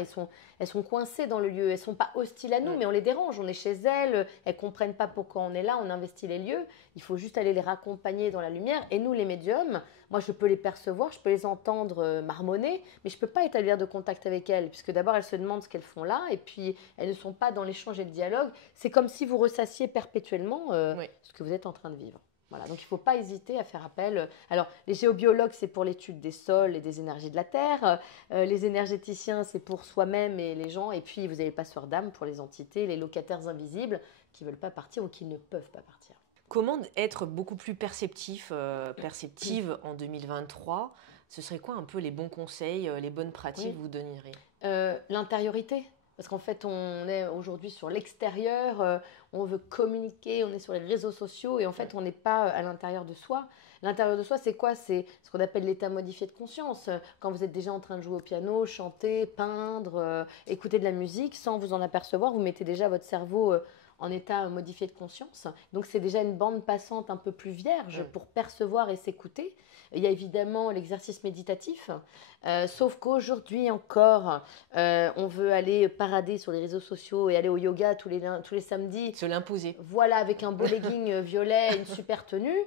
elles sont coincées dans le lieu. Elles ne sont pas hostiles à nous, mais on les dérange. On est chez elles, elles ne comprennent pas pourquoi on est là, on investit les lieux. Il faut juste aller les raccompagner dans la lumière. Et nous, les médiums, moi, je peux les percevoir, je peux les entendre marmonner, mais je ne peux pas établir de contact avec elles, puisque d'abord, elles se demandent ce qu'elles font là, et puis elles ne sont pas dans l'échange et le dialogue. C'est comme si vous ressassiez perpétuellement ce que vous êtes en train de vivre. Voilà, donc il ne faut pas hésiter à faire appel. Alors, les géobiologues, c'est pour l'étude des sols et des énergies de la Terre. Les énergéticiens, c'est pour soi-même et les gens. Et puis, vous avez les passeurs d'âme pour les entités, les locataires invisibles qui ne veulent pas partir ou qui ne peuvent pas partir. Comment être beaucoup plus perceptive en 2023? Ce serait quoi un peu les bons conseils, les bonnes pratiques que vous donneriez? L'intériorité. Parce qu'en fait, on est aujourd'hui sur l'extérieur, on veut communiquer, on est sur les réseaux sociaux et en fait, on n'est pas à l'intérieur de soi. L'intérieur de soi, c'est quoi? C'est ce qu'on appelle l'état modifié de conscience. Quand vous êtes déjà en train de jouer au piano, chanter, peindre, écouter de la musique, sans vous en apercevoir, vous mettez déjà votre cerveau en état modifié de conscience. Donc, c'est déjà une bande passante un peu plus vierge pour percevoir et s'écouter. Il y a évidemment l'exercice méditatif, sauf qu'aujourd'hui encore, on veut aller parader sur les réseaux sociaux et aller au yoga tous les samedis. Se l'imposer. Voilà, avec un beau legging violet, une super tenue.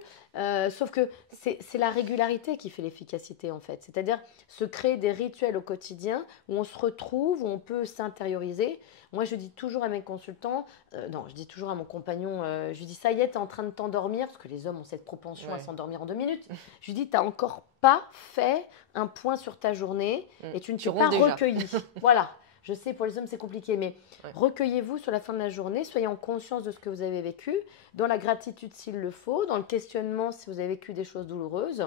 Sauf que c'est la régularité qui fait l'efficacité en fait. C'est-à-dire se créer des rituels au quotidien où on se retrouve, où on peut s'intérioriser. Moi, je dis toujours à mes consultants, non, je dis toujours à mon compagnon, je lui dis, ça y est, tu es en train de t'endormir, parce que les hommes ont cette propension à s'endormir en 2 minutes. Je lui dis, tu n'as encore pas fait un point sur ta journée et tu ne t'es pas recueilli. Voilà. Je sais, pour les hommes, c'est compliqué, mais recueillez-vous sur la fin de la journée, soyez en conscience de ce que vous avez vécu, dans la gratitude s'il le faut, dans le questionnement si vous avez vécu des choses douloureuses.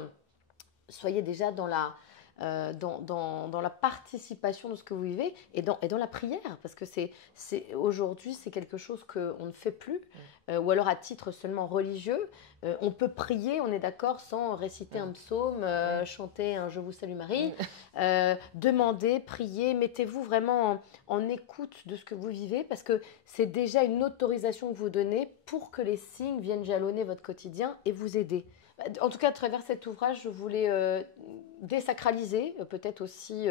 Soyez déjà dans la participation de ce que vous vivez et dans la prière, parce que aujourd'hui, c'est quelque chose qu'on ne fait plus, ou alors à titre seulement religieux. On peut prier, on est d'accord, sans réciter un psaume, chanter un « Je vous salue Marie ». Demandez, priez, mettez-vous vraiment en écoute de ce que vous vivez, parce que c'est déjà une autorisation que vous donnez pour que les signes viennent jalonner votre quotidien et vous aider. En tout cas, à travers cet ouvrage, je voulais désacraliser peut-être aussi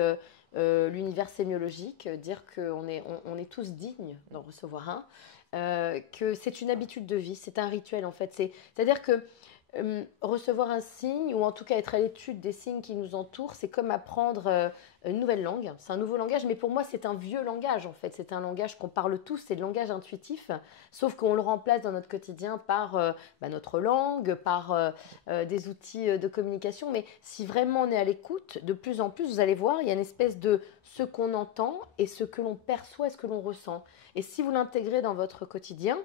l'univers sémiologique, dire qu'on est tous dignes d'en recevoir un, que c'est une habitude de vie, c'est un rituel en fait. C'est-à-dire que Recevoir un signe, ou en tout cas être à l'étude des signes qui nous entourent, c'est comme apprendre une nouvelle langue. C'est un nouveau langage, mais pour moi, c'est un vieux langage en fait. C'est un langage qu'on parle tous, c'est le langage intuitif, sauf qu'on le remplace dans notre quotidien par notre langue, par des outils de communication. Mais si vraiment on est à l'écoute, de plus en plus, vous allez voir, il y a une espèce de ce qu'on entend et ce que l'on perçoit et ce que l'on ressent. Et si vous l'intégrez dans votre quotidien,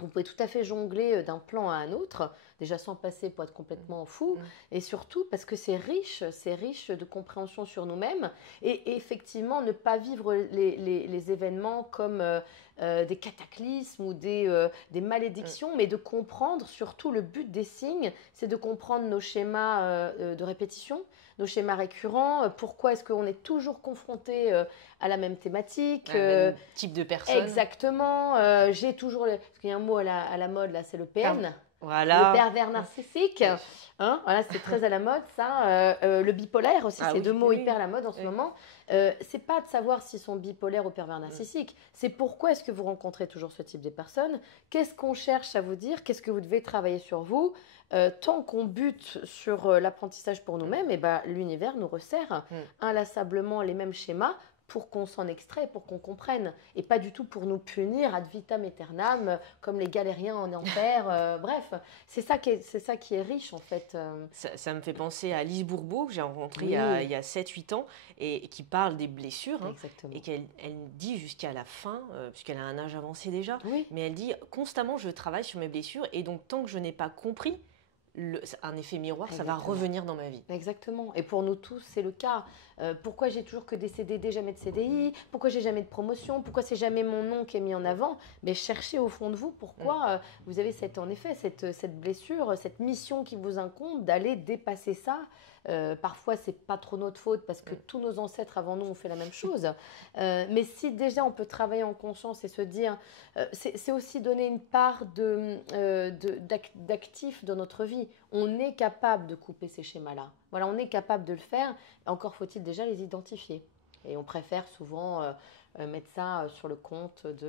vous pouvez tout à fait jongler d'un plan à un autre, déjà sans passer pour être complètement fou, et surtout parce que c'est riche de compréhension sur nous-mêmes, et effectivement ne pas vivre les événements comme des cataclysmes ou des malédictions, mais de comprendre surtout le but des signes, c'est de comprendre nos schémas de répétition, nos schémas récurrents, pourquoi est-ce qu'on est toujours confronté à la même thématique, même type de personne. Exactement. J'ai toujours, parce qu'il y a un mot à la mode là, c'est le PN. Voilà. Le pervers narcissique, hein, voilà, c'est très à la mode ça. Le bipolaire aussi, c'est deux mots hyper à la mode en ce moment. C'est pas de savoir s'ils sont bipolaires ou pervers narcissiques, c'est pourquoi est-ce que vous rencontrez toujours ce type de personnes, qu'est-ce qu'on cherche à vous dire, qu'est-ce que vous devez travailler sur vous. Tant qu'on bute sur l'apprentissage pour nous-mêmes, et ben, l'univers nous resserre inlassablement les mêmes schémas pour qu'on s'en extrait, pour qu'on comprenne, et pas du tout pour nous punir ad vitam aeternam, comme les galériens en enfer. Bref, c'est ça qui est riche en fait. Ça me fait penser à Lise Bourbeau, que j'ai rencontrée il y a 7-8 ans, et qui parle des blessures, et qu'elle dit jusqu'à la fin, puisqu'elle a un âge avancé déjà, mais elle dit constamment je travaille sur mes blessures, et donc tant que je n'ai pas compris un effet miroir, ça va revenir dans ma vie. Exactement. Et pour nous tous, c'est le cas. Pourquoi j'ai toujours que des CDD, jamais de CDI? Pourquoi j'ai jamais de promotion? Pourquoi c'est jamais mon nom qui est mis en avant? Mais cherchez au fond de vous pourquoi vous avez en effet cette blessure, cette mission qui vous incombe d'aller dépasser ça. Parfois, c'est pas trop notre faute parce que tous nos ancêtres avant nous ont fait la même chose. Mais si déjà on peut travailler en conscience et se dire, c'est aussi donner une part d'actif dans notre vie. On est capable de couper ces schémas-là. Voilà, on est capable de le faire. Encore faut-il déjà les identifier. Et on préfère souvent mettre ça sur le compte de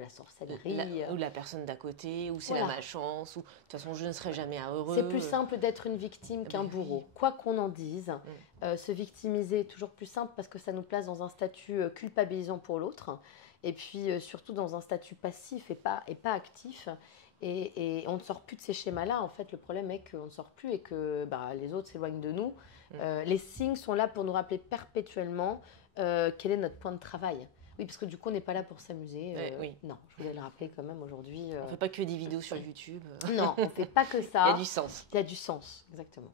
la sorcellerie. Ou la personne d'à côté, ou c'est la malchance, ou de toute façon je ne serai jamais heureux. C'est plus simple d'être une victime qu'un bourreau. Quoi qu'on en dise, se victimiser est toujours plus simple parce que ça nous place dans un statut culpabilisant pour l'autre. Et puis surtout dans un statut passif et pas actif. Et on ne sort plus de ces schémas-là. En fait, le problème est qu'on ne sort plus et que les autres s'éloignent de nous. Les signes sont là pour nous rappeler perpétuellement quel est notre point de travail. Oui, parce que du coup, on n'est pas là pour s'amuser. Non, je voulais le rappeler quand même aujourd'hui. On ne fait pas que des vidéos sur YouTube. Non, on ne fait pas que ça. Il y a du sens. Il y a du sens, exactement.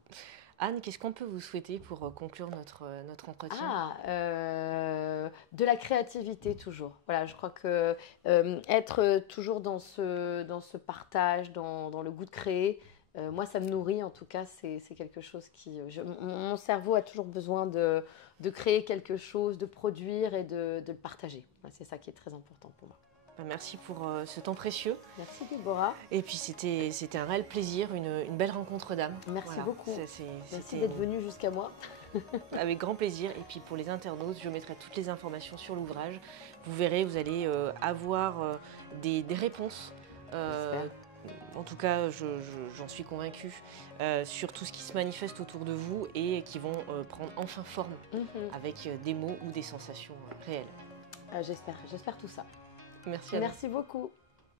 Anne, qu'est-ce qu'on peut vous souhaiter pour conclure notre entretien? De la créativité toujours. Voilà, je crois que être toujours dans ce partage, dans le goût de créer, moi ça me nourrit en tout cas, c'est quelque chose qui... mon cerveau a toujours besoin de créer quelque chose, de produire et de le partager. C'est ça qui est très important pour moi. Merci pour ce temps précieux. Merci Déborah. Et puis c'était un réel plaisir, une belle rencontre d'âme. Merci beaucoup. Merci d'être venue jusqu'à moi. Avec grand plaisir. Et puis pour les internautes, je mettrai toutes les informations sur l'ouvrage. Vous verrez, vous allez avoir des réponses. En tout cas, j'en suis convaincue, sur tout ce qui se manifeste autour de vous et qui vont prendre enfin forme avec des mots ou des sensations réelles. J'espère tout ça. Merci. Merci beaucoup.